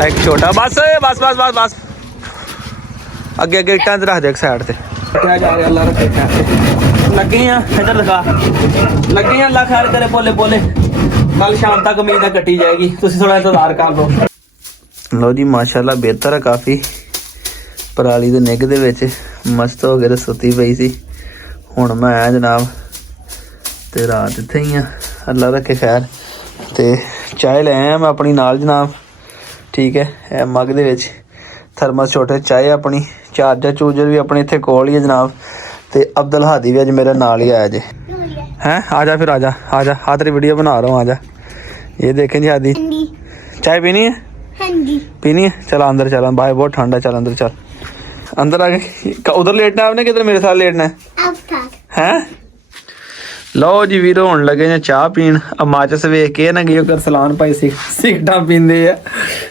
एक छोटा बस बस बस बस बस अगे अगे इट्टां रख दे एक साइड ते क्या जा रहा अल्लाह रखे खैर लगे हैं इधर दिखा लगे हैं अल्लाह खैर करे बोले बोले कल शाम तक उम्मीद है कटी जाएगी तुसी थोड़ा इंतजार कर लो। लो जी माशाल्लाह बेहतर है काफ़ी पराली दे निग दे विच मस्त हो गए सुती पई सी हुण मैं आया जनाब ते रात इत्थे ही आ अल्लाह रखे खैर ते चाय ले आया मैं अपनी नाल जनाब ठीक है मग दे विच थर्मस छोटे चाय अपनी चार्जर चूर्जर भी अपने इत्थे कोल ही है जनाब ते अब्दुल हादी भी अज मेरे नाल ही आया जे हैं आजा फिर आजा आजा हाँ तेरी वीडियो बना रहा हूँ आजा ये देखें जी हादी चाय पीनी है पीनी है चल अंदर चल भाई बहुत ठंडा है चल अंदर चल अंदर आके उधर लेटना है आपने किधर मेरे साथ लेटना है हैं लो जी वीरो हुण लगे ने चाह पीन माचिस वेख के ना कि करसलान भाई सिगरेटां पींदे आ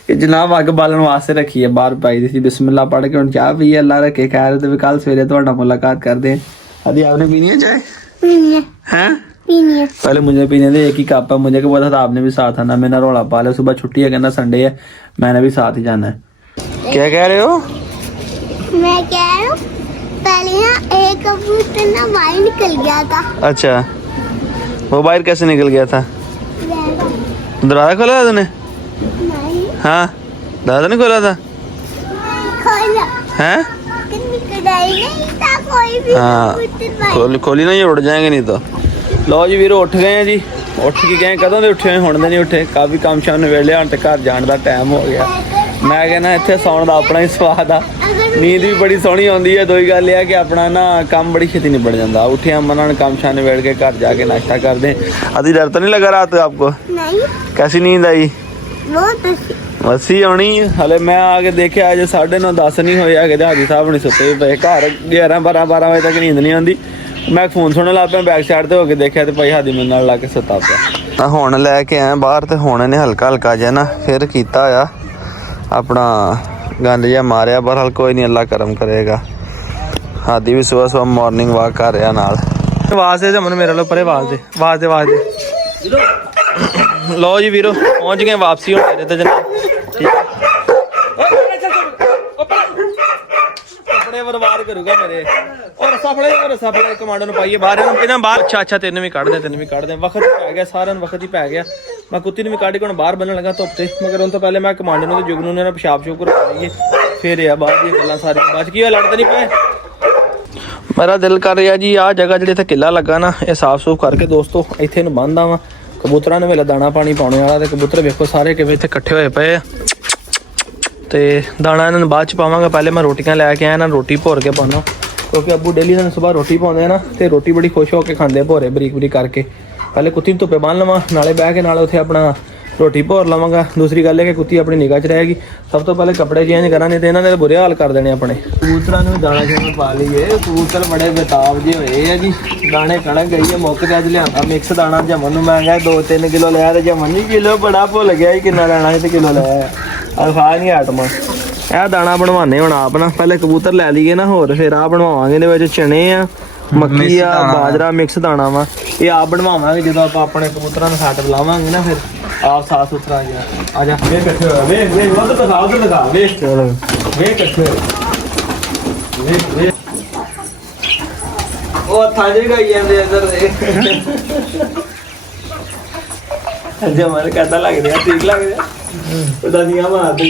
कि जनाब अग बालन वास्ते रखी है बाहर पाई दी सी बिस्मिल्लाह पढ़ के हुण चाह पी है अल्लाह रखे खैर ते कल सवेरे तुहाडा मुलाकात करदे हैं। अभी आपने पीनी है चाय हैं पीनी है पहले मुझे पीने दे एक ही कप है मुझे क्या पता था आपने भी साथ आना मैंने रोला पा लिया सुबह छुट्टी है कहना संडे है मैंने भी साथ ही जाना है। क्या कह रहे हो? मैं कह रहा हूँ पहले ना एक कबूतर ना बाहर निकल गया था। अच्छा वो बाहर कैसे निकल गया था? दरवाजा खोला था तूने? नहीं हाँ दरवाजा नहीं खोला था खोला हैं? नहीं था कोई भी हाँ खोली ना ये उड़ जाएंगे नहीं तो। लो जी वीरो उठ गए हैं जी उठ के गए कदों दे उठे हुण दे नहीं उठे काफ़ी काम शाम नवेले हुण ते घर जाण दा टाइम हो गया मैं कहना इत्थे सौण दा अपना ही स्वाद आ नींद भी बड़ी सोहनी आती है दोई गल यह कि अपना ना काम बड़ी छेती निबड़ जाता उठिया मना काम शाम नवेड़ के घर जाके नाश्ता कर दें। अभी डर तो नहीं लगा रात आपको? नहीं कैसी नींद आई? बहुत अस्सी आनी हले मैं आके देखे अज 9:30 10 नहीं होया कि हाजी साहब नहीं सुते पे घर 11-12 बजे तक नींद नहीं आती मैं फोन सुनने लग पाया बैक साइड ते होके देखा तो भाई हादी मेरे नाल ला के सुता पिया हुण लैके आया बाहर तो हुण इहने हल्का हल्का जिहा ना फिर कीता आ अपना गंद जिहा मारिया पर हल कोई नहीं अल्लाह करम करेगा। हादी भी सुबह सुबह मॉर्निंग वॉक कर रहा नाल आवाज दे जमन मेरे लो परे आवाज दे लो जी वीरो पहुंच गए वापसी हो मेरे तो जनाब ठीक है कपड़े बर्बाद करूंगा मेरे और रस्सा फड़े कमांडो ने पाइए बाहर इन्हां बाहर अच्छा तेन भी कढ़ दे वक्त पै गया सारा वक्त ही पै गया मैं कुत्ती ने भी कढ़ के बाहर बनने लगा धुप से मगर उन तो पहले मैं कमांडो ने जुगनू ने पेशाब शूब करवा लीए फिर आ बाहर दी गल्लां सारी बच की लड़ते नहीं पे मेरा दिल कर रहा जी आ जगह जिहड़े इत्थे किला लगा ना ये साफ सूफ करके दोस्तों इत्थे नूं बंद आवां कबूतरां ने वेले दाना पानी पाने वाला ते कबूतर वेखो सारे किवें इत्थे इकट्ठे होए पे ते दाना इन्हां नूं बाद च पावांगा पहले मैं रोटियां लैके आया ना रोटी भोर के पाना क्योंकि अब्बू डेली इन्हां नूं सुबह रोटी पाउंदे हैं ना ते रोटी बड़ी खुश होकर खांदे भोरे बरीक बरीक करके पहले कुत्ती नूं धुप्पे बन लवां नाले बह के नाले उत्थे अपना रोटी भोर लवांगा दूसरी गल है कि कुत्ती अपनी निगाह च रहेगी सब तो पहले कपड़े चेंज करा नहीं तो इन्होंने बुरे हाल कर देने अपने कबूतरां नूं दाना शाना पा लीए कबूतर बड़े बेताब जे होए है जी दाने कणक गई है मुक अज लिया मिक्स दाना जमन नूं मैं कहा 2-3 किलो लिया तो जमन नहीं किलो बड़ा भुल गया ही कितना लेना है तो किलो लाया अखा नहीं आइटम यह दाना बनवाने हुण आप ना पहले कबूतर लै लीए ना होर फिर आ बनवावांगे इहदे विच चने आ मक्की आ बाजरा मिक्स दाना वा ये आप बनवावांगे जो आप अपने कबूतरां नूं सैट लावांगे ना फिर आप साफ सुथरा आ जा वे इकट्ठे हो वे उधर दिखा वे चलो वे इकट्ठे वे ओ थाजे गई ਜਾਂਦੇ इधर दे जमन कहता लग रहा ठीक लग रहा उदानियां मार दी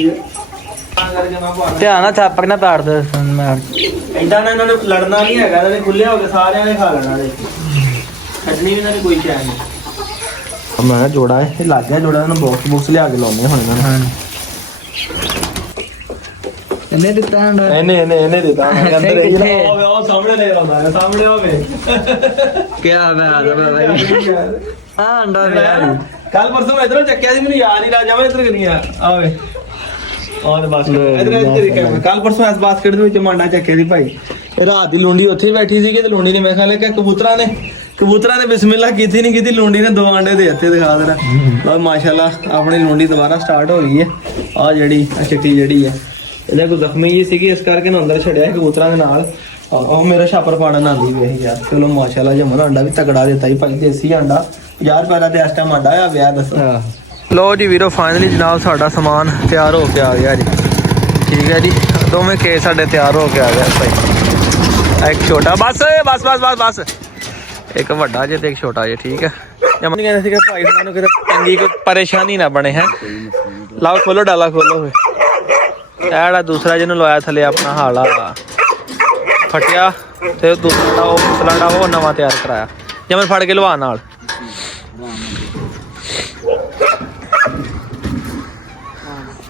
ध्यान ना थापक ना पाड़ दे इदां ना इन्होंने लड़ना नहीं हैगा इन्होंने खुले होके सारे ने खा लेना छड्डनी भी इन्होंने कोई शय नहीं मैं जोड़ा है लग गया जोड़ा बॉक्स लिया के लाने हुण इन्होंने इन्हें दिता इन्हें दिता अंदर ओ सामने ले रहा है सामने होवे क्या बात है भाई हां अंडा यार कल परसों इधरों चक्किया सी मैंने याद नहीं रहा जावे इधर करिया आवे और बस इधर कल परसों इस बास्केट ਦੇ ਵਿੱਚ ਮੰਡਾ ਚੱਕਿਆ ਸੀ ਭਾਈ ਇਹ ਰਾਤ ਦੀ ਲੂੰਡੀ ਉੱਥੇ ਬੈਠੀ ਸੀਗੀ ਤੇ ਲੂੰਡੀ ਨੇ ਮੈਂ ਖਿਆਲ ਕਿ ਕਬੂਤਰਾਂ ਨੇ ਬਿਸਮਿਲ੍ਲਾ ਕੀਤੀ ਨਹੀਂ ਕੀਤੀ ਲੂੰਡੀ ਨੇ 2 ਅੰਡੇ ਦੇ ਦਿੱਤੇ ਦਿਖਾ ਦੇਣਾ ਬਸ ਮਾਸ਼ਾਅੱਲਾ ਆਪਣੀ ਲੂੰਡੀ ਦੁਬਾਰਾ ਸਟਾਰਟ ਹੋ ਗਈ ਹੈ ਆ ਜਿਹੜੀ ਚਿੱਟੀ ਜਿਹੜੀ ਹੈ ਇਹਦਾ ਕੋਈ ਜ਼ਖਮੀ ਜੀ ਸੀਗੀ ਇਸ ਕਰਕੇ ਨੂੰ ਅੰਦਰ ਛੱਡਿਆ ਕਬੂਤਰਾਂ ਦੇ ਨਾਲ ਉਹ ਮੇਰਾ ਛਾਪਰ ਪਾੜਨ ਆਂਦੀ ਵੇਖ ਯਾਰ ਚਲੋ ਮਾਸ਼ਾਅੱਲਾ ਜਮਨ ਅੰਡਾ ਵੀ ਤਕੜਾ ਦਿੱਤਾ ਹੀ ਭਾਈ ਦੇਸੀ ਅੰਡਾ 50 ਰੁਪਏ ਦਾ ਤੇ ਇਸ ਟਾਈਮ ਅੰਡਾ ਆ ਵਿਆਹ ਦੱਸੋ ਲੋ ਜੀ ਵੀਰੋ ਫਾਈਨਲੀ ਜਨਾਬ ਸਾਡਾ ਸਮਾਨ ਤਿਆਰ ਹੋ ਕੇ ਆ ਗਿਆ ਜੀ। ਠੀਕ ਹੈ ਜੀ, ਦੋਵੇਂ ਕੇਸ ਸਾਡੇ ਤਿਆਰ ਹੋ ਕੇ ਆ ਗਿਆ ਭਾਈ। ਇੱਕ ਛੋਟਾ ਬਸ ਬਸ ਬਸ ਬਸ ਬਸ ਇੱਕ ਵੱਡਾ ਜੇ ਤੇ ਇੱਕ ਛੋਟਾ ਜੇ। ਠੀਕ ਹੈ, ਜਮਨ ਕਹਿੰਦੇ ਸੀ ਕਿ ਭਾਈ ਉਹਨਾਂ ਨੂੰ ਕਿਤੇ ਤੰਗੀ ਕੋਈ ਪਰੇਸ਼ਾਨੀ ਨਾ ਬਣੇ ਹੈ। ਲਾਓ ਖੋਲੋ ਡਾਲਾ ਖੋਲੋ। ਇਹ ਜਿਹੜਾ ਦੂਸਰਾ ਜਿਹਨੂੰ ਲਵਾਇਆ ਥੱਲੇ ਆਪਣਾ ਹਾਲਾ ਫਟਿਆ ਤੇ ਦੂਸਰਾ ਉਹ ਸਿਲੰਡਾ ਉਹ ਨਵਾਂ ਤਿਆਰ ਕਰਾਇਆ। ਜਮਨ ਫੜ ਕੇ ਲਵਾ ਨਾਲ।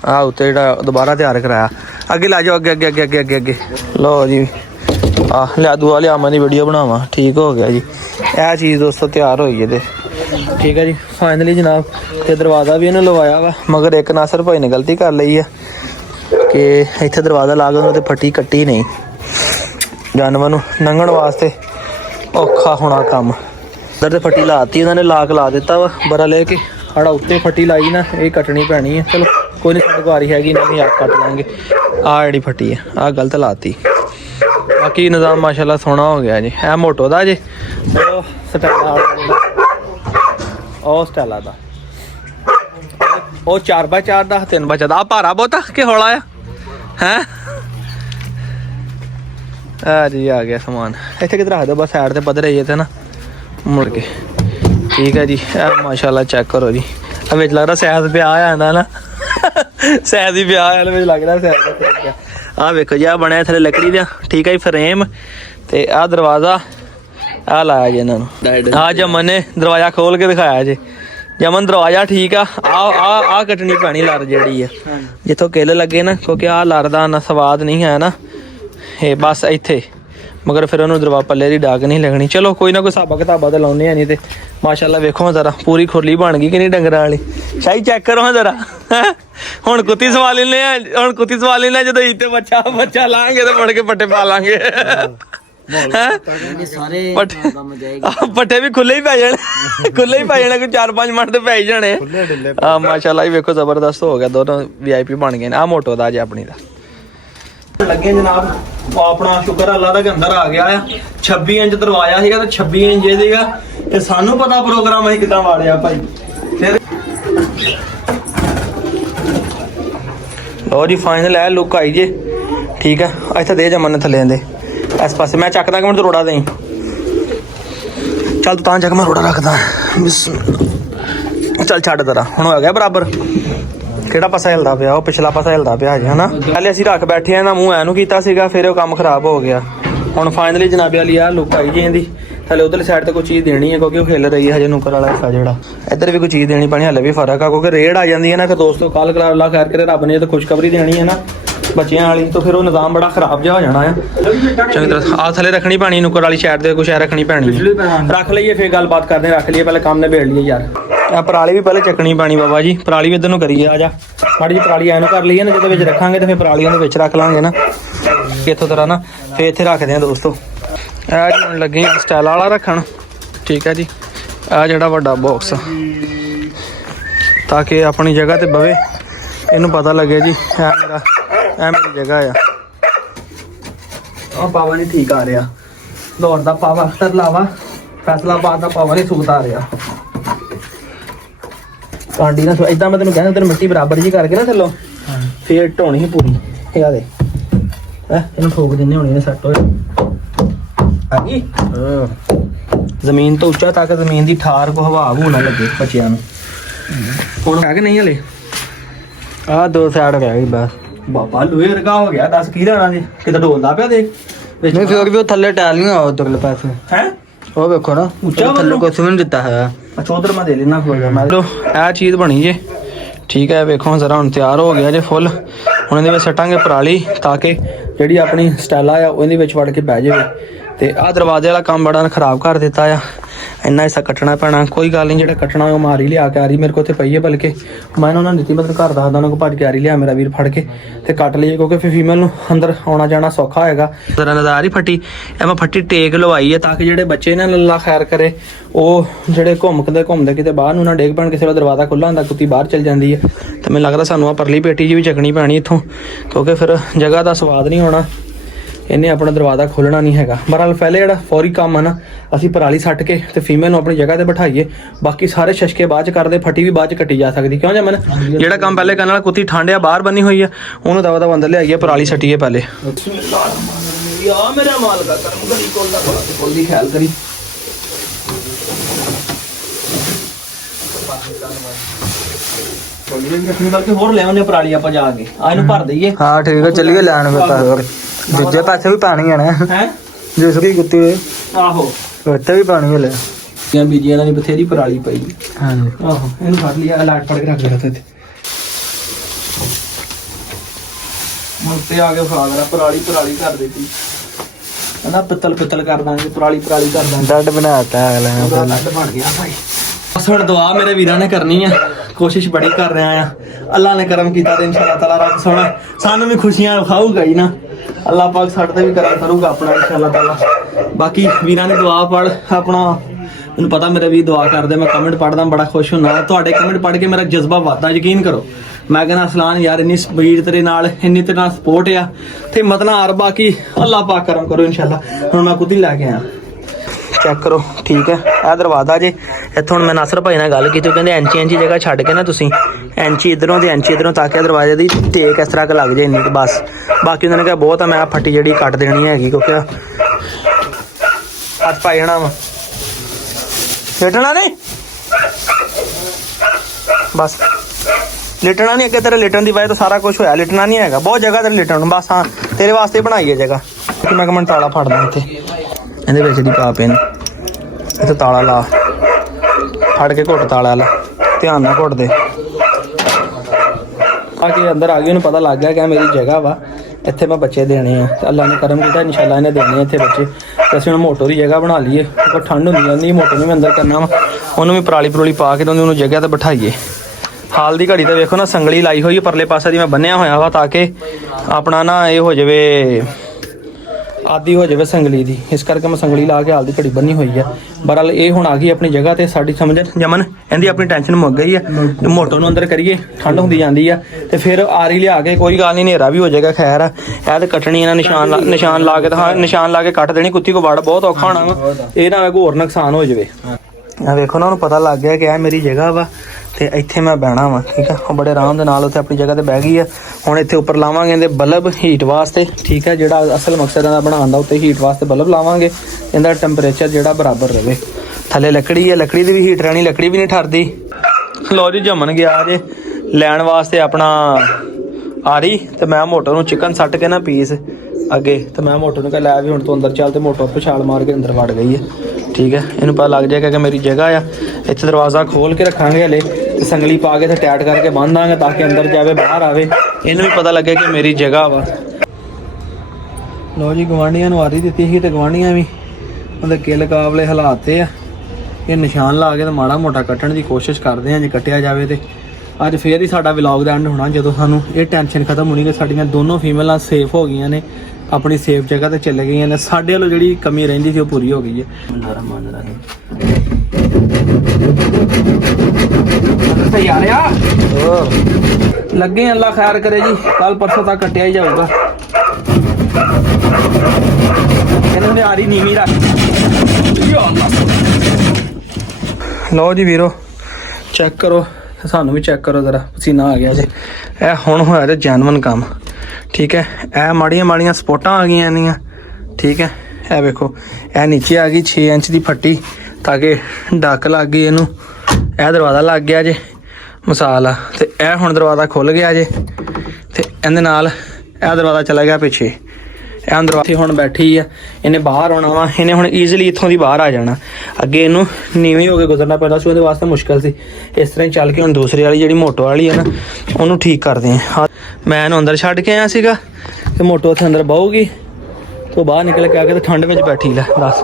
ਆਹ ਉੱਤੇ ਜਿਹੜਾ ਦੁਬਾਰਾ ਤਿਆਰ ਕਰਾਇਆ। ਅੱਗੇ ਲੈ ਜਾਓ, ਅੱਗੇ ਅੱਗੇ ਅੱਗੇ ਅੱਗੇ ਅੱਗੇ ਅੱਗੇ। ਲਓ ਜੀ ਆਹ ਲਿਆ ਦੂਆ ਲਿਆ ਮੈਂ ਦੀ ਵੀਡੀਓ ਬਣਾਵਾਂ। ਠੀਕ ਹੋ ਗਿਆ ਜੀ, ਇਹ ਚੀਜ਼ ਦੋਸਤੋ ਤਿਆਰ ਹੋਈ ਇਹਦੇ। ਠੀਕ ਹੈ ਜੀ ਫਾਈਨਲੀ ਜਨਾਬ। ਤੇ ਦਰਵਾਜ਼ਾ ਵੀ ਇਹਨੂੰ ਲਵਾਇਆ ਵਾ, ਮਗਰ ਇੱਕ ਨਾਸਰ ਭਾਈ ਨੇ ਗਲਤੀ ਕਰ ਲਈ ਆ ਕਿ ਇੱਥੇ ਦਰਵਾਜ਼ਾ ਲਾ ਕੇ ਉਹਨੇ ਫੱਟੀ ਕੱਟੀ ਨਹੀਂ। ਜਾਨਵਰ ਨੂੰ ਲੰਘਣ ਵਾਸਤੇ ਔਖਾ ਹੋਣਾ ਕੰਮ। ਇੱਧਰ ਤੇ ਫੱਟੀ ਲਾਤੀ ਉਹਨਾਂ ਨੇ, ਲਾਕ ਲਾ ਦਿੱਤਾ ਵਾ ਬਰਾ ਲੈ ਕੇ। ਸਾਡਾ ਉੱਤੇ ਫੱਟੀ ਲਾਈ ਨਾ, ਇਹ ਕੱਟਣੀ ਪੈਣੀ ਹੈ। ਚਲੋ ਕੋਈ ਨਹੀਂ, ਸਾਡੇ ਵਾਰੀ ਹੈਗੀ, ਨਹੀਂ ਆਪ ਕੱਟ ਲਾਂਗੇ। ਆਹ ਜਿਹੜੀ ਫੱਟੀ ਹੈ ਆਹ ਗਲਤ ਲਾਤੀ। ਬਾਕੀ ਨਿਜ਼ਾਮ ਮਾਸ਼ਾਅੱਲਾ ਸੋਹਣਾ ਹੋ ਗਿਆ ਜੀ। ਇਹ ਮੋਟੋ ਦਾ ਜੇ, ਉਹ ਸਟੈਲਾ ਉਹ ਸਟੈਲਾ ਦਾ, ਉਹ 4x4 ਦਾ 3x4 ਦਾ। ਭਾਰਾ ਬਹੁਤਾ ਕਿ ਹੌਲਾ ਆ ਹੈ। ਆ ਜੀ ਆ ਗਿਆ ਸਮਾਨ। ਇੱਥੇ ਕਿਧਰ ਰੱਖ ਦਿਓ ਬਸ ਸਾਈਡ ਤੇ ਪੱਧਰੇ ਜੇ ਤੇ ਨਾ ਮੁੜ ਕੇ। ਠੀਕ ਹੈ ਜੀ, ਇਹ ਮਾਸ਼ਾਅੱਲਾ ਚੈੱਕ ਕਰੋ ਜੀ। ਆ ਵਿੱਚ ਲੱਗਦਾ ਸੈਦ ਪਿਆ ਆ ਜਾਂਦਾ ਨਾ, ਸੈਦ ਹੀ ਪਿਆ ਆ ਵਿੱਚ ਲੱਗਦਾ ਸੈਦ। ਆਹ ਵੇਖੋ ਜੀ, ਆਹ ਬਣਿਆ ਥੱਲੇ ਲੱਕੜੀ ਦਾ। ਠੀਕ ਹੈ ਜੀ ਫਰੇਮ ਤੇ ਆਹ ਦਰਵਾਜ਼ਾ ਆਹ ਲਾਇਆ ਜੀ ਇਹਨਾਂ ਨੂੰ। ਆਹ ਜਮਨ ਨੇ ਦਰਵਾਜ਼ਾ ਖੋਲ ਕੇ ਦਿਖਾਇਆ ਜੀ। ਜਮਨ ਦਰਵਾਜ਼ਾ ਠੀਕ ਆ। ਆਹ ਕੱਟਣੀ ਪੈਣੀ ਲੜ ਜਿਹੜੀ ਆ ਜਿੱਥੋਂ ਕਿੱਲ ਲੱਗੇ ਨਾ, ਕਿਉਂਕਿ ਆਹ ਲੜ ਦਾ ਨਾ ਸਵਾਦ ਨਹੀਂ ਹੈ ਨਾ ਇਹ ਬਸ ਇੱਥੇ, ਮਗਰ ਫਿਰ ਉਹਨੂੰ ਦਰਵਾ ਪੱਲੇ ਦੀ ਡਾਕ ਨਹੀਂ ਲੱਗਣੀ। ਚਲੋ ਕੋਈ ਨਾ ਕੋਈ ਹਿਸਾਬਾ ਕਿਤਾਬਾ ਤਾਂ ਲਾਉਂਦੇ ਆ। ਨਹੀਂ ਤੇ ਮਾਸ਼ਾਅੱਲਾ ਵੇਖੋ ਜ਼ਰਾ ਪੂਰੀ ਖੁਰਲੀ ਬਣ ਗਈ ਕਿ ਨਹੀਂ ਡੰਗਰਾਂ ਵਾਲੀ। ਸ਼ਾਹੀ ਚੈੱਕ ਕਰੋ ਜ਼ਰਾ। ਹੁਣ ਕੁੱਤੀ ਸਵਾ ਲੈਂਦੇ ਆ, ਹੁਣ ਕੁੱਤੀ ਸਵਾ ਲੈਂਦੇ ਜਦੋਂ ਇੱਥੇ ਬੱਚਾ ਲਾਂਗੇ ਤੇ ਮੁੜ ਕੇ ਪੱਟੇ ਪਾ ਲਾਂਗੇ। ਪੱਠੇ ਵੀ ਖੁੱਲੇ ਹੀ ਪੈ ਜਾਣੇ, ਖੁੱਲੇ ਹੀ ਪੈ ਜਾਣੇ, ਕੋਈ 4-5 ਮਿੰਟ ਤੇ ਪੈ ਹੀ ਜਾਣੇ ਆ। ਮਾਸ਼ਾਅੱਲਾ ਹੀ ਵੇਖੋ ਜ਼ਬਰਦਸਤ ਹੋ ਗਿਆ, ਦੋਨੋਂ VIP ਬਣ ਗਏ ਨੇ। ਆਹ ਮੋਟੋ ਦਾ ਜੇ ਆਪਣੀ ਦਾ ਲੱਗੇ ਜਨਾਬ। ਆਪਣਾ ਸ਼ੁਕਰ ਅੱਲਾ ਦਾ ਅੰਦਰ ਆ ਗਿਆ ਆ। 26 ਇੰਚ ਦਰਵਾਜ਼ਾ ਸੀਗਾ ਤੇ 26 ਇੰਚ ਇਹਦਾ ਤੇ ਸਾਨੂੰ ਪਤਾ ਪ੍ਰੋਗਰਾਮ ਅਸੀਂ ਕਿੱਦਾਂ ਵਾੜਿਆ ਭਾਈ। ਫਿਰ ਲੋ ਜੀ ਫਾਈਨਲ ਹੈ ਲੁੱਕ ਆਈ ਜੇ। ਠੀਕ ਹੈ, ਇੱਥੇ ਦੇ ਜਮਨ ਥੱਲੇ ਆਂਦੇ ਇਸ ਪਾਸੇ। ਮੈਂ ਚੱਕਦਾ ਕਿ ਮੈਨੂੰ ਰੋੜਾ ਦੇਈ। ਚੱਲ ਤੂੰ ਤਾਂ ਚੱਕ, ਮੈਂ ਰੋੜਾ ਰੱਖਦਾ। ਚੱਲ ਛੱਡ ਤੇਰਾ ਹੁਣ ਹੋ ਗਿਆ ਬਰਾਬਰ। ਕਿਹੜਾ ਪਾਸਾ ਹਿਲਦਾ ਪਿਆ? ਉਹ ਪਿਛਲਾ ਪਾਸਾ ਹਿਲਦਾ ਪਿਆ ਹਜੇ ਹਨਾ। ਪਹਿਲੇ ਅਸੀਂ ਰੱਖ ਬੈਠੇ ਆ ਨਾ, ਮੂੰਹ ਐਨੂੰ ਕੀਤਾ ਸੀਗਾ, ਫਿਰ ਉਹ ਕੰਮ ਖਰਾਬ ਹੋ ਗਿਆ। ਹੁਣ ਫਾਈਨਲੀ ਜਨਾਬੇ ਵਾਲੀ ਆ ਲੁੱਕ ਆਈ ਜੀ ਇਹਦੀ। ਹਲੇ ਉਧਰਲੀ ਸਾਈਡ ਤੇ ਕੋਈ ਚੀਜ਼ ਦੇਣੀ ਹੈ ਕਿਉਂਕਿ ਉਹ ਹਿੱਲ ਰਹੀ ਹੈ ਹਜੇ ਨੁੱਕਰ ਵਾਲਾ ਹਿੱਸਾ ਜਿਹੜਾ। ਇੱਧਰ ਵੀ ਕੋਈ ਚੀਜ਼ ਦੇਣੀ ਪੈਣੀ, ਹਲੇ ਵੀ ਫਰਕ ਆ ਕਿਉਂਕਿ ਰੇਡ ਆ ਜਾਂਦੀ ਹੈ ਨਾ। ਕਿ ਦੋਸਤੋ ਕੱਲ ਅੱਲਾ ਖੈਰ ਕਰੇ ਰੱਬ ਨੇ ਤੇ ਖੁਸ਼ਖਬਰੀ ਦੇਣੀ ਹੈ ਨਾ ਬੱਚਿਆਂ ਵਾਲੀ, ਤਾਂ ਫਿਰ ਉਹ ਨਿਜ਼ਾਮ ਬੜਾ ਖਰਾਬ ਜਿਹਾ ਹੋ ਜਾਣਾ ਆ। ਚੰਗੀ ਤਰ੍ਹਾਂ ਆਹ ਥੱਲੇ ਰੱਖਣੀ ਪੈਣੀ ਨੁੱਕਰ ਵਾਲੀ ਸਾਈਡ ਤੇ, ਕੁਛ ਐ ਰੱਖਣੀ ਪੈਣੀ। ਰੱਖ ਲਈਏ ਫਿਰ ਗੱਲਬਾਤ ਕਰਦੇ, ਰੱਖ ਲਈਏ ਪਹਿਲੇ ਕੰਮ ਨਿਬੇੜ ਲਈਏ ਯਾਰ। ਆ ਪਰਾਲੀ ਵੀ ਪਹਿਲੇ ਚੱਕਣੀ ਪੈਣੀ ਬਾਬਾ ਜੀ। ਪਰਾਲੀ ਵੀ ਇੱਧਰ ਨੂੰ ਕਰੀਏ। ਆ ਜਾ ਮਾੜੀ ਜਿਹੀ ਪਰਾਲੀ ਐਨੂੰ ਕਰ ਲਈਏ ਨਾ, ਜਿਹਦੇ ਵਿੱਚ ਰੱਖਾਂਗੇ ਤੇ ਫਿਰ ਪਰਾਲੀ ਉਹਦੇ ਵਿੱਚ ਰੱਖ ਲਾਂਗੇ ਨਾ ਇੱਥੋਂ ਤਰ੍ਹਾਂ ਨਾ। ਫਿਰ ਇੱਥੇ ਰੱਖਦੇ ਆ ਦੋਸਤੋ। ਇਹ ਜੀ ਹੁਣ ਲੱਗੇ ਸਟਾਈਲ ਵਾਲਾ ਰੱਖਣ। ਠੀਕ ਹੈ ਜੀ, ਆ ਜਿਹੜਾ ਵੱਡਾ ਬਾਕਸ ਤਾਂ ਕਿ ਆਪਣੀ ਜਗ੍ਹਾ ਤੇ ਬਵੇ, ਇਹਨੂੰ ਪਤਾ ਲੱਗੇ ਜੀ ਇਹ ਮੇਰੀ ਜਗ੍ਹਾ ਆ। ਉਹ ਪਾਵਾ ਨਹੀਂ ਠੀਕ ਆ ਰਿਹਾ, ਦੌੜ ਦਾ ਪਾਵਾ ਲਾਵਾ, ਫੈਸਲਾਬਾਦ ਦਾ ਪਾਵਾ ਨਹੀਂ ਸੂਤ ਆ ਰਿਹਾ। ਕਾਂਡੀ ਨਾ ਇਦਾਂ ਮੈਂ ਤੈਨੂੰ ਕਹਿੰਦਾ, ਤੈਨੂੰ ਮਿੱਟੀ ਬਰਾਬਰ ਜੀ ਕਰਕੇ ਨਾ ਥੱਲੋਂ ਫੇਰ ਢੋਣੀ ਸੀ ਪੂਰੀ। ਇਹ ਆ ਦੇ ਇਹਨੂੰ ਠੋਕ ਦਿੰਨੇ ਹੋਣੀ ਨੇ ਸੈੱਟ ਹੋਏ ਆ ਗਈ। ਜ਼ਮੀਨ ਤੋਂ ਉੱਚਾ ਤੱਕ ਜ਼ਮੀਨ ਦੀ ਠਾਰ ਕੋ ਹਵਾ ਹੂ ਨਾ ਲੱਗੇ ਬੱਚਿਆਂ ਨੂੰ। ਹੁਣ ਹੈ ਕਿ ਨਹੀਂ ਹਲੇ? ਆਹ ਦੋ ਸਾਈਡ ਰਹਿ ਗਈ ਬਸ। ਬਾਬਾ ਲੋਹੇ ਵਰਗਾ ਹੋ ਗਿਆ। 10 ਕੀ ਲੈਣਾ ਜੀ? ਕਿਤੇ ਢੋਲਦਾ ਪਿਆ ਦੇਖ। ਨਹੀਂ ਫਿਰ ਵੀ ਉਹ ਥੱਲੇ ਟਾਇਲ ਨਹੀਂ ਆ ਉਧਰਲੇ ਪਾਸੇ ਹੈ। ਉਹ ਵੇਖੋ ਨਾ ਉੱਚਾ ਥੱਲੇ ਕੁਛ ਵੀ ਨਹੀਂ ਦਿੱਤਾ ਹੈ। ਅੱਛਾ ਉਧਰ ਮੈਂ ਦੇ ਲੈਣਾ ਕੋਈ ਗੱਲ। ਮੈਂ ਇਹ ਚੀਜ਼ ਬਣੀ ਜੇ। ਠੀਕ ਹੈ ਵੇਖੋ ਜ਼ਰਾ ਹੁਣ ਤਿਆਰ ਹੋ ਗਿਆ ਜੇ ਫੁੱਲ। ਹੁਣ ਇਹਦੇ ਵਿੱਚ ਸੱਟਾਂਗੇ ਪਰਾਲੀ ਤਾਂ ਕਿ ਜਿਹੜੀ ਆਪਣੀ ਸਟੈਲਾ ਆ ਉਹ ਇਹਦੇ ਵਿੱਚ ਵੜ ਕੇ ਬਹਿ ਜਾਵੇ। ਤੇ ਆਹ ਦਰਵਾਜ਼ੇ ਵਾਲਾ ਕੰਮ ਬੜਾ ਖਰਾਬ ਕਰ ਦਿੱਤਾ ਆ। ਇੰਨਾ ਹਿੱਸਾ ਕੱਟਣਾ ਪੈਣਾ। ਕੋਈ ਗੱਲ ਨਹੀਂ, ਜਿਹੜਾ ਕੱਟਣਾ ਉਹ ਮਾਰੀ ਲਿਆ ਕੇ ਆ ਰਹੀ ਮੇਰੇ ਕੋਲ ਤੇ ਪਈ ਹੈ, ਬਲਕਿ ਮੈਂ ਉਹਨਾਂ ਨੂੰ ਦਿੱਤੀ। ਮਤਲਬ ਘਰ ਦੱਸਦਾ ਉਹਨਾਂ ਕੋਲ ਭੱਜ ਕੇ ਆ ਰਹੀ ਲਿਆ ਮੇਰਾ ਵੀਰ ਫੜ ਕੇ ਤੇ ਕੱਟ ਲਈਏ ਕਿਉਂਕਿ ਫਿਰ ਫੀਮੇਲ ਨੂੰ ਅੰਦਰ ਆਉਣਾ ਜਾਣਾ ਸੌਖਾ ਹੋਏਗਾ। ਜ਼ਰਾ ਨਜ਼ਾਰ ਹੀ ਫੱਟੀ ਇਹ ਮੈਂ ਫੱਟੀ ਟੇਕ ਲਵਾਈ ਹੈ ਤਾਂ ਕਿ ਜਿਹੜੇ ਬੱਚੇ ਨਾ ਅੱਲਾ ਖੈਰ ਕਰੇ ਉਹ ਜਿਹੜੇ ਘੁੰਮਦੇ ਕਿਤੇ ਬਾਹਰ ਨੂੰ ਨਾ ਡਿੱਗ ਪੈਣ। ਕਿਸੇ ਦਾ ਦਰਵਾਜ਼ਾ ਖੁੱਲ੍ਹਾ ਹੁੰਦਾ ਕੁੱਤੀ ਬਾਹਰ ਚਲ ਜਾਂਦੀ ਹੈ। ਤੇ ਮੈਨੂੰ ਲੱਗਦਾ ਸਾਨੂੰ ਆ ਪਰਲੀ ਪੇਟੀ ਜੀ ਵੀ ਚੱਕਣੀ ਪੈਣੀ ਇੱਥੋਂ ਕਿਉਂਕਿ ਫਿਰ ਜਗ੍ਹਾ ਦਾ ਸਵਾਦ ਨਹੀਂ ਹੋਣਾ। ਇਹਨੇ ਆਪਣਾ ਦਰਵਾਜ਼ਾ ਖੋਲਣਾ ਨਹੀਂ ਹੈਗਾ। ਬਹਰਾਲ ਪਹਿਲੇ ਜਿਹੜਾ ਫੌਰੀ ਕੰਮ ਆ ਨਾ, ਅਸੀਂ ਪਰਾਲੀ ਸੱਟ ਕੇ ਤੇ ਫੀਮੇਲ ਨੂੰ ਆਪਣੀ ਜਗ੍ਹਾ ਤੇ ਬਿਠਾਈਏ, ਬਾਕੀ ਸਾਰੇ ਸ਼ਸ਼ਕੇ ਬਾਅਦ ਚ ਕਰਦੇ, ਫੱਟੀ ਵੀ ਬਾਅਦ ਚ ਕੱਟੀ ਜਾ ਸਕਦੀ। ਕਿਉਂ ਜਮਨ? ਜਿਹੜਾ ਕੰਮ ਪਹਿਲੇ ਕਰਨ ਵਾਲਾ, ਕੁੱਤੀ ਠੰਡਿਆ ਬਾਹਰ ਬੰਨੀ ਹੋਈ ਆ, ਉਹਨੂੰ ਦਵਾ ਦਵਾ ਅੰਦਰ ਲਿਆਈਏ, ਪਰਾਲੀ ਸੱਟੀਏ ਪਹਿਲੇ। ਯਾ ਮੇਰਾ ਮਾਲਕਾ ਕਰਮ ਕਰੀ, ਕੋਲੀ ਖਿਆਲ ਕਰੀ। ਹੋਰ ਲੈ ਆਉਂਦੇ ਪਰਾਲੀ ਆਪਾਂ ਜਾ ਕੇ, ਆ ਇਹਨੂੰ ਭਰ ਦਈਏ। हाँ ठीक है चलिए लैन फिर पैसे दूजे पैसे भी पानी है ना ਹੈ दूसरी कुत्ती ਆਹੋ उत्ते भी पानी है ले ਜਾਂ ਬੀਜੀਆਂ ਦੀ ਬਥੇਰੀ ਪਰਾਲੀ ਪਈ। हाँ जी ਆਹੋ ਇਹਨੂੰ ਫੜ ਲਿਆ, ਲਾਟ ਫੜ ਕੇ ਰੱਖ ਦੇ ਤੇ ਮੁੜ ਤੇ ਆ ਕੇ ਫੜਾ ਮੇਰਾ ਪਰਾਲੀ ਕਰ ਦਿੱਤੀ। ਕਹਿੰਦਾ ਪਿੱਤਲ ਕਰ ਦਾਂਗੇ, ਪਰਾਲੀ ਕਰ ਦਾਂਗੇ। डड बनाता है अगले ने ਉਹਦਾ ਲੱਡ ਬਣ ਗਿਆ ਭਾਈ। ਬਸ ਹੁਣ ਦੁਆ ਮੇਰੇ ਵੀਰਾਂ ਨੇ ਕਰਨੀ ਆ, ਕੋਸ਼ਿਸ਼ ਬੜੀ ਕਰ ਰਿਹਾ ਆ। ਅੱਲਾ ਨੇ ਕਰਮ ਕੀਤਾ ਤੇ ਇਨਸ਼ਾ ਅੱਲਾਹ ਤਾਲਾ ਰੱਬ ਸੋਹਣਾ ਸਾਨੂੰ ਵੀ ਖੁਸ਼ੀਆਂ ਵਿਖਾਊਗਾ ਹੀ ਨਾ। ਅੱਲਾਹ ਪਾਕ ਸਾਡੇ ਤੇ ਵੀ ਕਰਮ ਕਰੂਗਾ ਆਪਣਾ ਇਨਸ਼ਾ ਅੱਲਾਹ ਤਾਲਾ। ਬਾਕੀ ਵੀਰਾਂ ਨੇ ਦੁਆ ਪੜ ਆਪਣਾ, ਮੈਨੂੰ ਪਤਾ ਮੇਰੇ ਵੀ ਦੁਆ ਕਰਦੇ, ਮੈਂ ਕਮੈਂਟ ਪੜਦਾ ਬੜਾ ਖੁਸ਼ ਹੁੰਦਾ। ਤੁਹਾਡੇ ਕਮੈਂਟ ਪੜ੍ਹ ਕੇ ਮੇਰਾ ਜਜ਼ਬਾ ਵੱਧਦਾ, ਯਕੀਨ ਕਰੋ। ਮੈਂ ਕਹਿੰਦਾ ਅਸਲਾਨ ਯਾਰ ਇੰਨੀ ਸਪੀਡ ਤੇਰੇ ਨਾਲ, ਇੰਨੀ ਤੇਰੇ ਨਾਲ ਸਪੋਰਟ ਆ ਤੇ ਮਤ ਨਾ ਹਾਰ। ਬਾਕੀ ਅੱਲਾਹ ਪਾਕ ਕਰਮ ਕਰੋ ਇਨਸ਼ਾ ਅੱਲਾਹ। ਹੁਣ ਮੈਂ ਕੁੱਤੀ ਲੈ ਕੇ ਆਇਆ, ਚੈੱਕ ਕਰੋ ਠੀਕ ਹੈ। ਇਹ ਦਰਵਾਜ਼ਾ ਜੇ ਇੱਥੋਂ ਹੁਣ ਮੈਂ ਨਾਸਰ ਭਾਈ ਨਾਲ ਗੱਲ ਕੀਤੀ, ਉਹ ਕਹਿੰਦੇ ਇੰਚੀ ਜਗ੍ਹਾ ਛੱਡ ਕੇ ਨਾ ਤੁਸੀਂ ਇੰਚੀ ਇਧਰੋਂ ਤੇ ਇੰਚੀ ਇਧਰੋਂ, ਤਾਂ ਕਿ ਦਰਵਾਜ਼ੇ ਦੀ ਟੇਕ ਇਸ ਤਰ੍ਹਾਂ ਕਿ ਲੱਗ ਜਾਏ ਇੰਨੀ ਤੇ ਬਸ। ਬਾਕੀ ਉਹਨਾਂ ਨੇ ਕਿਹਾ ਬਹੁਤ ਆ, ਮੈਂ ਫੱਟੀ ਜਿਹੜੀ ਕੱਟ ਦੇਣੀ ਹੈਗੀ, ਕਿਉਂਕਿ ਅੱਜ ਪਾਈ ਜਾਣਾ ਵਾ, ਲੇਟਣਾ ਨਹੀਂ ਬਸ, ਲੇਟਣਾ ਨਹੀਂ। ਅੱਗੇ ਤੇਰੇ ਲੇਟਣ ਦੀ ਵਜ੍ਹਾ ਤੋਂ ਸਾਰਾ ਕੁਝ ਹੋਇਆ, ਲੇਟਣਾ ਨਹੀਂ ਹੈਗਾ। ਬਹੁਤ ਜਗ੍ਹਾ ਤੇਰੇ ਲੇਟਣ ਨੂੰ, ਬਸ ਹਾਂ ਤੇਰੇ ਵਾਸਤੇ ਬਣਾਈ ਹੈ ਜਗ੍ਹਾ। ਕਿ ਮੈਂ ਕਮੈਂਟ ਤਾਲਾ ਫੜਦਾ ਇੱਥੇ, ਇਹਦੇ ਵਿੱਚ ਦੀ ਪਾ ਪੈਨ, ਇੱਥੇ ਤਾਲਾ ਲਾ, ਫੜ ਕੇ ਘੁੱਟ ਤਾਲਾ ਲਾ, ਧਿਆਨ ਨਾਲ ਘੁੱਟ ਦੇ। ਆ ਕੇ ਅੰਦਰ ਆ ਗਈ, ਉਹਨੂੰ ਪਤਾ ਲੱਗ ਗਿਆ ਕਿ ਮੇਰੀ ਜਗ੍ਹਾ ਵਾ, ਇੱਥੇ ਮੈਂ ਬੱਚੇ ਦੇਣੇ ਆ। ਤੇ ਅੱਲਾ ਨੇ ਕਰਮ ਕੀਤਾ, ਇਨਸ਼ਾਅੱਲਾ ਇਹਨੇ ਦੇਣੇ ਇੱਥੇ ਬੱਚੇ। ਤੇ ਅਸੀਂ ਹੁਣ ਮੋਟੋ ਦੀ ਜਗ੍ਹਾ ਬਣਾ ਲਈਏ, ਕਿਉਂਕਿ ਠੰਡ ਹੁੰਦੀ ਜਾਂਦੀ, ਮੋਟੋ ਨੂੰ ਵੀ ਅੰਦਰ ਕਰਨਾ ਵਾ, ਉਹਨੂੰ ਵੀ ਪਰਾਲੀ ਪਾ ਕੇ ਤੇ ਉਹਨੂੰ ਜਗ੍ਹਾ ਤੇ ਬਿਠਾਈਏ। ਹਾਲ ਦੀ ਘੜੀ ਤੇ ਵੇਖੋ ਨਾ, ਸੰਗਲੀ ਲਾਈ ਹੋਈ ਹੈ ਪਰਲੇ ਪਾਸੇ ਦੀ, ਮੈਂ ਬੰਨਿਆ ਹੋਇਆ ਵਾ ਤਾਂ ਕਿ ਆਪਣਾ ਨਾ ਇਹ ਹੋ ਜਾਵੇ, ਆਦੀ ਹੋ ਜਾਵੇ ਸੰਗਲੀ ਦੀ, ਇਸ ਕਰਕੇ ਮੈਂ ਸੰਗਲੀ ਲਾ ਕੇ ਹਾਲ ਦੀ ਘੜੀ ਬੰਨੀ ਹੋਈ ਆ। ਬਹਰਾਲ ਇਹ ਹੁਣ ਆ ਗਈ ਆਪਣੀ ਜਗ੍ਹਾ ਤੇ, ਸਾਡੀ ਸਮਝ ਜਮਨ ਇਹਦੀ ਆਪਣੀ ਟੈਨਸ਼ਨ ਮੁੱਕ ਗਈ ਆ। ਮੋਟੋ ਨੂੰ ਅੰਦਰ ਕਰੀਏ, ਠੰਡ ਹੁੰਦੀ ਜਾਂਦੀ ਆ, ਤੇ ਫਿਰ ਆਰੀ ਲਿਆ ਕੇ ਕੋਈ ਗੱਲ ਨਹੀਂ, ਹਨੇਰਾ ਵੀ ਹੋ ਜਾਏਗਾ। ਖੈਰ ਇਹ ਤੇ ਕੱਟਣੀ ਇਹਨਾਂ ਨਿਸ਼ਾਨ ਲਾ ਕੇ, ਤਾਂ ਨਿਸ਼ਾਨ ਲਾ ਕੇ ਕੱਟ ਦੇਣੀ। ਕੁੱਤੀ ਕੋ ਵੜ ਬਹੁਤ ਔਖਾ ਹੋਣਾ ਵਾ, ਇਹ ਨਾ ਹੋਰ ਨੁਕਸਾਨ ਹੋ ਜਾਵੇ। ਆ ਵੇਖੋ ਨਾ, ਉਹਨੂੰ ਪਤਾ ਲੱਗ ਗਿਆ ਕਿ ਇਹ ਮੇਰੀ ਜਗ੍ਹਾ ਵਾ ਤੇ ਇੱਥੇ ਮੈਂ ਬਹਿਣਾ ਵਾ, ਠੀਕ ਆ। ਉਹ ਬੜੇ ਆਰਾਮ ਦੇ ਨਾਲ ਉੱਥੇ ਆਪਣੀ ਜਗ੍ਹਾ ਤੇ ਬਹਿ ਗਈ ਆ। ਹੁਣ ਇੱਥੇ ਉੱਪਰ ਲਾਵਾਂਗੇ ਇਹਦੇ ਬਲਬ ਹੀਟ ਵਾਸਤੇ, ਠੀਕ ਹੈ। ਜਿਹੜਾ ਅਸਲ ਮਕਸਦ ਇਹਦਾ ਬਣਾਉਣ ਦਾ, ਉੱਤੇ ਹੀਟ ਵਾਸਤੇ ਬਲਬ ਲਾਵਾਂਗੇ, ਇਹਦਾ ਟੈਂਪਰੇਚਰ ਜਿਹੜਾ ਬਰਾਬਰ ਰਹੇ। ਥੱਲੇ ਲੱਕੜੀ ਹੈ, ਲੱਕੜੀ ਦੀ ਵੀ ਹੀਟ ਰਹਿਣੀ, ਲੱਕੜੀ ਵੀ ਨਹੀਂ ਠਰਦੀ। ਲਓ ਜੀ, ਜੰਮਣ ਗਿਆ ਜੇ ਲੈਣ ਵਾਸਤੇ ਆਪਣਾ ਆਰੀ, ਤੇ ਮੈਂ ਮੋਟੋ ਨੂੰ ਚਿਕਨ ਸੱਟ ਕੇ ਨਾ ਪੀਸ ਅੱਗੇ, ਤੇ ਮੈਂ ਮੋਟੋ ਨੂੰ ਕਿਹਾ ਲੈ ਵੀ ਹੁਣ ਤੂੰ ਅੰਦਰ ਚੱਲ, ਤੇ ਮੋਟੋ ਆਪੇ ਛਾਲ ਮਾਰ ਕੇ ਅੰਦਰ ਵੜ ਗਈ ਹੈ, ਠੀਕ ਹੈ। ਇਹਨੂੰ ਪਤਾ ਲੱਗ ਜਾਏਗਾ ਕਿ ਮੇਰੀ ਜਗ੍ਹਾ ਆ। ਇੱਥੇ ਦਰਵਾਜ਼ਾ ਖੋਲ ਕੇ ਰੱਖਾਂਗੇ ਹਲੇ, ਤੇ ਸੰਗਲੀ ਪਾ ਕੇ ਤੇ ਟੈਟ ਕਰਕੇ ਬੰਨ ਦਾਂਗੇ ਤਾਂ ਕਿ ਅੰਦਰ ਜਾਵੇ ਬਾਹਰ ਆਵੇ, ਇਹਨੂੰ ਵੀ ਪਤਾ ਲੱਗੇ ਕਿ ਮੇਰੀ ਜਗ੍ਹਾ ਵਾ। ਲਓ ਜੀ, ਗਵਾਂਢੀਆਂ ਨੂੰ ਆਰੀ ਦਿੱਤੀ ਸੀ ਤੇ ਗਵਾਂਢੀਆਂ ਵੀ ਉਹਦੇ ਕਿੱਲ ਕਾਬਲੇ ਹਾਲਾਤ ਤੇ ਆ। ਇਹ ਨਿਸ਼ਾਨ ਲਾ ਕੇ ਤੇ ਮਾੜਾ ਮੋਟਾ ਕੱਟਣ ਦੀ ਕੋਸ਼ਿਸ਼ ਕਰਦੇ ਆ, ਜੇ ਕੱਟਿਆ ਜਾਵੇ ਤੇ। ਅੱਜ ਫੇਰ ਹੀ ਸਾਡਾ ਵਲੌਗ ਦਾ ਐਂਡ ਹੋਣਾ, ਜਦੋਂ ਸਾਨੂੰ ਇਹ ਟੈਨਸ਼ਨ ਖਤਮ ਹੋਣੀ ਕਿ ਸਾਡੀਆਂ ਦੋਨੋਂ ਫੀਮੇਲਾਂ ਸੇਫ ਹੋ ਗਈਆਂ ਨੇ, ਆਪਣੀ ਸੇਫ ਜਗ੍ਹਾ ਤੇ ਚਲੇ ਗਈਆਂ ਨੇ। ਸਾਡੇ ਵੱਲੋਂ ਜਿਹੜੀ ਕਮੀ ਰਹਿੰਦੀ ਸੀ ਉਹ ਪੂਰੀ ਹੋ ਗਈ ਹੈ। ਯਾਰ ਆ ਲੱਗੇ, ਅੱਲਾ ਖੈਰ ਕਰੇ ਜੀ, ਕੱਲ ਪਰਸੋਂ ਤੱਕ ਕੱਟਿਆ ਹੀ ਜਾਊਗਾ। ਇਹਨਾਂ ਨੇ ਆਰੀ ਨੀਵੀਂ ਰੱਖ। ਲਓ ਜੀ ਵੀਰੋ, ਚੈੱਕ ਕਰੋ, ਸਾਨੂੰ ਵੀ ਚੈੱਕ ਕਰੋ ਜ਼ਰਾ, ਪਸੀਨਾ ਆ ਗਿਆ ਜੇ। ਇਹ ਹੁਣ ਹੋਇਆ ਤੇ ਜੈਨੂਅਨ ਕੰਮ, ਠੀਕ ਹੈ। ਇਹ ਮਾੜੀਆਂ ਸਪੋਰਟਾਂ ਆ ਗਈਆਂ ਇਹਦੀਆਂ, ਠੀਕ ਹੈ। ਇਹ ਵੇਖੋ, ਇਹ ਨੀਚੇ ਆ ਗਈ 6 ਇੰਚ ਦੀ ਫੱਟੀ, ਤਾਂ ਕਿ ਡੱਕ ਲੱਗ ਗਈ ਇਹਨੂੰ। ਇਹ ਦਰਵਾਜ਼ਾ ਲੱਗ ਗਿਆ ਜੇ ਮਸਾਲਾ, ਤੇ ਇਹ ਹੁਣ ਦਰਵਾਜ਼ਾ ਖੁੱਲ ਗਿਆ ਜੇ, ਤੇ ਇਹਦੇ ਨਾਲ ਇਹ ਦਰਵਾਜ਼ਾ ਚਲਾ ਗਿਆ ਪਿੱਛੇ। ਇਹ ਅੰਦਰ ਇੱਥੇ ਹੁਣ ਬੈਠੀ ਆ, ਇਹਨੇ ਬਾਹਰ ਆਉਣਾ ਵਾ, ਇਹਨੇ ਹੁਣ ਈਜ਼ੀਲੀ ਇੱਥੋਂ ਦੀ ਬਾਹਰ ਆ ਜਾਣਾ। ਅੱਗੇ ਇਹਨੂੰ ਨੀਵੀਂ ਹੋ ਕੇ ਗੁਜ਼ਰਨਾ ਪੈਂਦਾ ਸੀ, ਉਹਦੇ ਵਾਸਤੇ ਮੁਸ਼ਕਿਲ ਸੀ। ਇਸ ਤਰ੍ਹਾਂ ਹੀ ਚੱਲ ਕੇ ਹੁਣ ਦੂਸਰੀ ਵਾਲੀ ਜਿਹੜੀ ਮੋਟੋ ਵਾਲੀ ਹੈ ਨਾ, ਉਹਨੂੰ ਠੀਕ ਕਰਦੇ ਆ। ਮੈਂ ਇਹਨੂੰ ਅੰਦਰ ਛੱਡ ਕੇ ਆਇਆ ਸੀਗਾ, ਤੇ ਮੋਟੋ ਉੱਥੇ ਅੰਦਰ ਬਹੂਗੀ, ਤੋਂ ਬਾਹਰ ਨਿਕਲ ਕੇ ਆ ਕੇ ਤੇ ਠੰਡ ਵਿੱਚ ਬੈਠੀ ਲੈ। ਦੱਸ,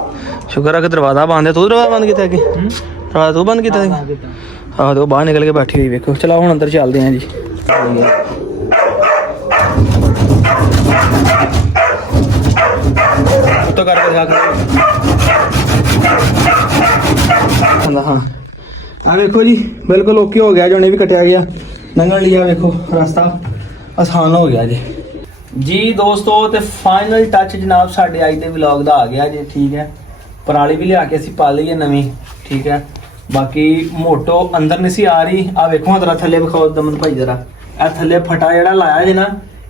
ਸ਼ੁਕਰ ਆ ਕਿ ਦਰਵਾਜ਼ਾ ਬੰਦ ਹੈ। ਤੂੰ ਦਰਵਾਜ਼ਾ ਬੰਦ ਕੀਤਾ ਅੱਗੇ? ਦਰਵਾਜ਼ਾ ਤੂੰ ਬੰਦ ਕੀਤਾ? ਆਹ ਉਹ ਬਾਹਰ ਨਿਕਲ ਕੇ ਬੈਠੀ ਹੋਈ ਵੇਖੋ। ਚਲੋ ਹੁਣ ਅੰਦਰ ਚੱਲਦੇ ਆ ਜੀ। ਉੱਤੋਂ ਕਰਕੇ ਦਿਖਾ ਹਾਂ, ਆ ਵੇਖੋ ਜੀ, ਬਿਲਕੁਲ ਓਕੇ ਹੋ ਗਿਆ। ਜੋ ਨੇ ਵੀ ਕੱਟਿਆ ਗਿਆ, ਲੰਘਣ ਲਈ ਆ ਵੇਖੋ ਰਸਤਾ ਆਸਾਨ ਹੋ ਗਿਆ ਜੀ। ਜੀ ਦੋਸਤੋ ਤੇ ਫਾਈਨਲ ਟੱਚ ਜਨਾਬ ਸਾਡੇ ਅੱਜ ਦੇ ਵਲੌਗ ਦਾ ਆ ਗਿਆ ਜੀ। ਠੀਕ ਹੈ, ਪਰਾਲੀ ਵੀ ਲਿਆ ਕੇ ਅਸੀਂ ਪਾ ਲਈ ਹੈ ਨਵੀਂ। ਠੀਕ ਹੈ, ਬਾਕੀ ਮੋਟੋ ਅੰਦਰ ਨਹੀਂ ਸੀ ਆ ਰਹੀ। ਆ ਵੇਖੋ ਜਰਾ ਥੱਲੇ ਵਿਖਾਓ ਦਮਨ ਭਾਈ ਜਰਾ, ਇਹ ਥੱਲੇ ਫਟਾ ਜਿਹੜਾ ਲਾਇਆ ਜੇ ਨਾ,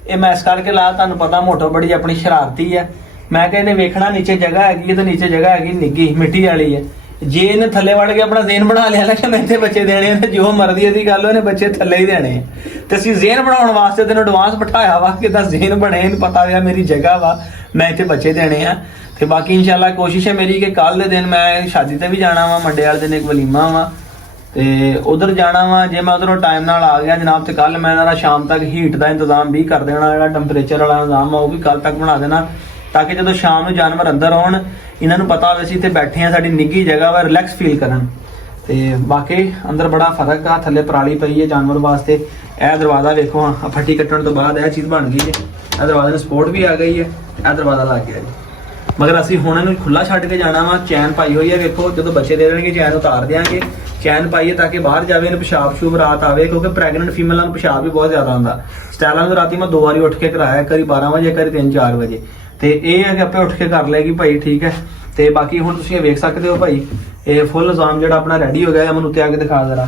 ਇਹ ਮੈਂ ਇਸ ਕਰਕੇ ਲਾਇਆ, ਤੁਹਾਨੂੰ ਪਤਾ ਮੋਟੋ ਬੜੀ ਆਪਣੀ ਸ਼ਰਾਰਤੀ ਹੈ। ਮੈਂ ਕਿਹਾ ਇਹਨੇ ਵੇਖਣਾ ਨੀਚੇ ਜਗ੍ਹਾ ਹੈਗੀ ਹੈ, ਤੇ ਨੀਚੇ ਜਗ੍ਹਾ ਹੈਗੀ ਨਿੱਗੀ ਮਿੱਟੀ ਵਾਲੀ ਹੈ। ਜੇ ਇਹਨੇ ਥੱਲੇ ਵੜ ਕੇ ਆਪਣਾ ਜ਼ੇਨ ਬਣਾ ਲਿਆ ਨਾ ਕਿ ਮੈਂ ਇੱਥੇ ਬੱਚੇ ਦੇਣੇ ਆ, ਤੇ ਜੋ ਮਰਜ਼ੀ ਇਹਦੀ ਗੱਲ ਉਹਨੇ ਬੱਚੇ ਥੱਲੇ ਹੀ ਦੇਣੇ ਆ। ਤੇ ਅਸੀਂ ਜ਼ੇਨ ਬਣਾਉਣ ਵਾਸਤੇ ਤੈਨੂੰ ਐਡਵਾਂਸ ਬਿਠਾਇਆ ਵਾ ਕਿ ਤਾਂ ਜ਼ੇਨ ਬਣੇ, ਇਹਨੂੰ ਪਤਾ ਹੋਇਆ ਮੇਰੀ ਜਗ੍ਹਾ ਵਾ, ਮੈਂ ਇੱਥੇ ਬੱਚੇ ਦੇਣੇ ਆ। ਤੇ ਬਾਕੀ ਇਨਸ਼ਾਅੱਲਾ ਕੋਸ਼ਿਸ਼ ਹੈ ਮੇਰੀ ਕਿ ਕੱਲ ਦੇ ਦਿਨ ਮੈਂ ਸ਼ਾਦੀ ਤੇ ਵੀ ਜਾਣਾ ਵਾ, ਮੰਡੇ ਵਾਲੇ ਦਿਨ ਇੱਕ ਵਲੀਮਾ ਵਾ, ਤੇ ਉਧਰ ਜਾਣਾ ਵਾ। ਜੇ ਮੈਂ ਉਧਰੋਂ ਟਾਈਮ ਨਾਲ ਆ ਗਿਆ ਜਨਾਬ ਤੇ ਕੱਲ ਮੈਂ ਇਹਨਾਂ ਦਾ ਸ਼ਾਮ ਤੱਕ ਹੀਟ ਦਾ ਇੰਤਜ਼ਾਮ ਵੀ ਕਰ ਦੇਣਾ, ਜਿਹੜਾ ਟੈਂਪਰੇਚਰ ਵਾਲਾ ਇੰਤਜ਼ਾਮ ਆ ਉਹ ਵੀ ਕੱਲ ਤੱਕ ਬਣਾ ਦੇਣਾ, ਤਾਂ ਕਿ ਜਦੋਂ ਸ਼ਾਮ ਨੂੰ ਜਾਨਵਰ ਅੰਦਰ ਆਉਣ ਇਹਨਾਂ ਨੂੰ ਪਤਾ ਹੋਵੇ ਅਸੀਂ ਇੱਥੇ ਬੈਠੇ ਆ, ਸਾਡੀ ਨਿੱਘੀ ਜਗ੍ਹਾ ਵਾ, ਰਿਲੈਕਸ ਫੀਲ ਕਰਨ। ਤੇ ਬਾਕੀ ਅੰਦਰ ਬੜਾ ਫਰਕ ਆ, ਥੱਲੇ ਪਰਾਲੀ ਪਈ ਹੈ ਜਾਨਵਰ ਵਾਸਤੇ। ਇਹ ਦਰਵਾਜ਼ਾ ਵੇਖੋ, ਆ ਫੱਟੀ ਕੱਟਣ ਤੋਂ ਬਾਅਦ ਇਹ ਚੀਜ਼ ਬਣ ਗਈ ਹੈ। ਇਹ ਦਰਵਾਜ਼ੇ ਨੂੰ ਸਪੋਰਟ ਵੀ ਆ ਗਈ ਹੈ, ਇਹ ਦਰਵਾਜ਼ਾ ਲੱਗ ਗਿਆ ਜੀ। ਮਗਰ ਅਸੀਂ ਹੁਣ ਇਹਨੂੰ ਖੁੱਲਾ ਛੱਡ ਕੇ ਜਾਣਾ ਵਾ। ਚੈਨ ਪਾਈ ਹੋਈ ਹੈ ਵੇਖੋ, ਜਦੋਂ ਬੱਚੇ ਦੇ ਦੇਣਗੇ ਚੈਨ ਉਤਾਰ ਦਿਆਂਗੇ। ਚੈਨ ਪਾਈਏ ਤਾਂ ਕਿ ਬਾਹਰ ਜਾਵੇ, ਇਹਨੂੰ ਪਿਸ਼ਾਬ ਸ਼ੂਬ ਰਾਤ ਆਵੇ, ਕਿਉਂਕਿ ਪ੍ਰੈਗਨੈਂਟ ਫੀਮੇਲਾਂ ਨੂੰ ਪਿਸ਼ਾਬ ਵੀ ਬਹੁਤ ਜ਼ਿਆਦਾ ਆਉਂਦਾ। ਸਟੈਲਾਂ ਨੂੰ ਰਾਤੀ ਮੈਂ 2 ਵਾਰੀ ਉੱਠ ਕੇ ਕਰਾਇਆ, ਇੱਕ ਵਾਰੀ 12 ਵਜੇ, ਇੱਕ ਵਾਰੀ 3-4 ਵਜੇ। ਤੇ ਇਹ ਹੈ ਕਿ ਆਪੇ ਉੱਠ ਕੇ ਕਰ ਲਏਗੀ ਭਾਈ। ਠੀਕ ਹੈ, ਤੇ ਬਾਕੀ ਹੁਣ ਤੁਸੀਂ ਇਹ ਵੇਖ ਸਕਦੇ ਹੋ ਭਾਈ, ਇਹ ਫੁੱਲ ਨਿਜ਼ਾਮ ਜਿਹੜਾ ਆਪਣਾ ਰੈਡੀ ਹੋ ਗਿਆ। ਮੈਨੂੰ ਉੱਤੇ ਆ ਕੇ ਦਿਖਾ ਜ਼ਰਾ।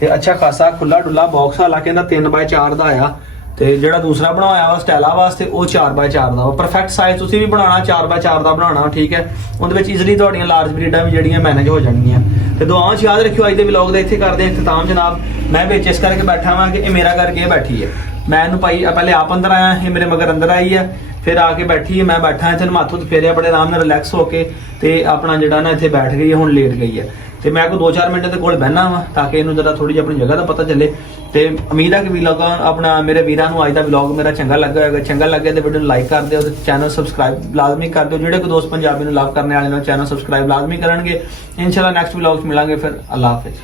ਤੇ ਅੱਛਾ ਖਾਸਾ ਖੁੱਲਾ ਡੁੱਲਾ ਬਾਕਸ, ਹਾਲਾਂਕਿ ਇਹਦਾ 3x4 ਦਾ ਆਇਆ, ਤੇ ਜਿਹੜਾ ਦੂਸਰਾ ਬਣਾਇਆ ਵਾ ਸਟੈਲਾ ਵਾਸਤੇ ਉਹ 4x4 ਦਾ ਵਾ। ਪਰਫੈਕਟ ਸਾਈਜ਼ ਤੁਸੀਂ ਵੀ ਬਣਾਉਣਾ 4x4 ਦਾ ਬਣਾਉਣਾ। ਠੀਕ ਹੈ, ਉਹਦੇ ਵਿੱਚ ਈਜ਼ੀਲੀ ਤੁਹਾਡੀਆਂ ਲਾਰਜ ਬਰੀਡਾਂ ਵੀ ਜਿਹੜੀਆਂ ਮੈਨੇਜ ਹੋ ਜਾਣਗੀਆਂ। ਤੇ ਦੁਆਵਾਂ 'ਚ ਯਾਦ ਰੱਖਿਓ। ਅੱਜ ਦੇ ਵਲੌਗ ਦਾ ਇੱਥੇ ਕਰਦੇ ਹਾਂ ਇਖਤਤਾਮ ਜਨਾਬ। ਮੈਂ ਵਿੱਚ ਇਸ ਕਰਕੇ ਬੈਠਾ ਵਾਂ ਕਿ ਇਹ ਮੇਰਾ ਕਰਕੇ ਇਹ ਬੈਠੀ ਹੈ। ਮੈਂ ਇਹਨੂੰ ਭਾਈ ਪਹਿਲੇ ਆਪ ਅੰਦਰ ਆਇਆ, ਇਹ ਮੇਰੇ ਮਗਰ ਅੰਦਰ ਆਈ ਹੈ, ਫਿਰ ਆ ਕੇ ਬੈਠੀ ਹੈ। ਮੈਂ ਬੈਠਾ ਇੱਥੇ ਹੱਥ ਹੁੱਥ ਫੇਰਿਆ ਬੜੇ ਆਰਾਮ ਨਾਲ ਰਿਲੈਕਸ ਹੋ ਕੇ, ਤੇ ਆਪਣਾ ਜਿਹੜਾ ਨਾ ਇੱਥੇ ਬੈਠ ਗਈ ਹੈ, ਹੁਣ ਲੇਟ ਗਈ ਹੈ। ਤੇ ਮੈਂ ਕੋਈ 2-4 ਮਿੰਟ ਦੇ ਕੋਲ ਬਹਿਣਾ ਵਾ ਤਾਂ ਕਿ ਇਹਨੂੰ ਜਰਾ ਥੋੜੀ ਜਿਹੀ ਆਪਣੀ ਜਗ੍ਹਾ ਦਾ ਪਤਾ ਚੱਲੇ। ਤੇ ਉਮੀਦ ਹੈ ਕਿ ਵਲੌਗ ਆਪਣਾ ਮੇਰੇ ਵੀਰਾਂ ਨੂੰ ਅੱਜ ਦਾ ਵਲੌਗ ਮੇਰਾ ਚੰਗਾ ਲੱਗਾ ਹੋਵੇਗਾ। ਚੰਗਾ ਲੱਗਿਆ ਤੇ ਵੀਡੀਓ ਨੂੰ ਲਾਈਕ ਕਰ ਦਿਓ, ਤੇ ਚੈਨਲ ਸਬਸਕ੍ਰਾਈਬ ਲਾਜ਼ਮੀ ਕਰ ਦਿਓ। ਜਿਹੜੇ ਕੋਈ ਦੋਸਤ ਪੰਜਾਬੀ ਨੂੰ ਲਵ ਕਰਨੇ ਵਾਲੇ ਨੇ ਚੈਨਲ ਸਬਸਕ੍ਰਾਈਬ ਲਾਜ਼ਮੀ ਕਰਨਗੇ। ਇਨਸ਼ਾਅੱਲਾ ਨੈਕਸਟ ਵਲੌਗ 'ਚ ਮਿਲਾਂਗੇ ਫਿਰ। ਅੱਲਾਹ ਹਾਫਿਜ਼।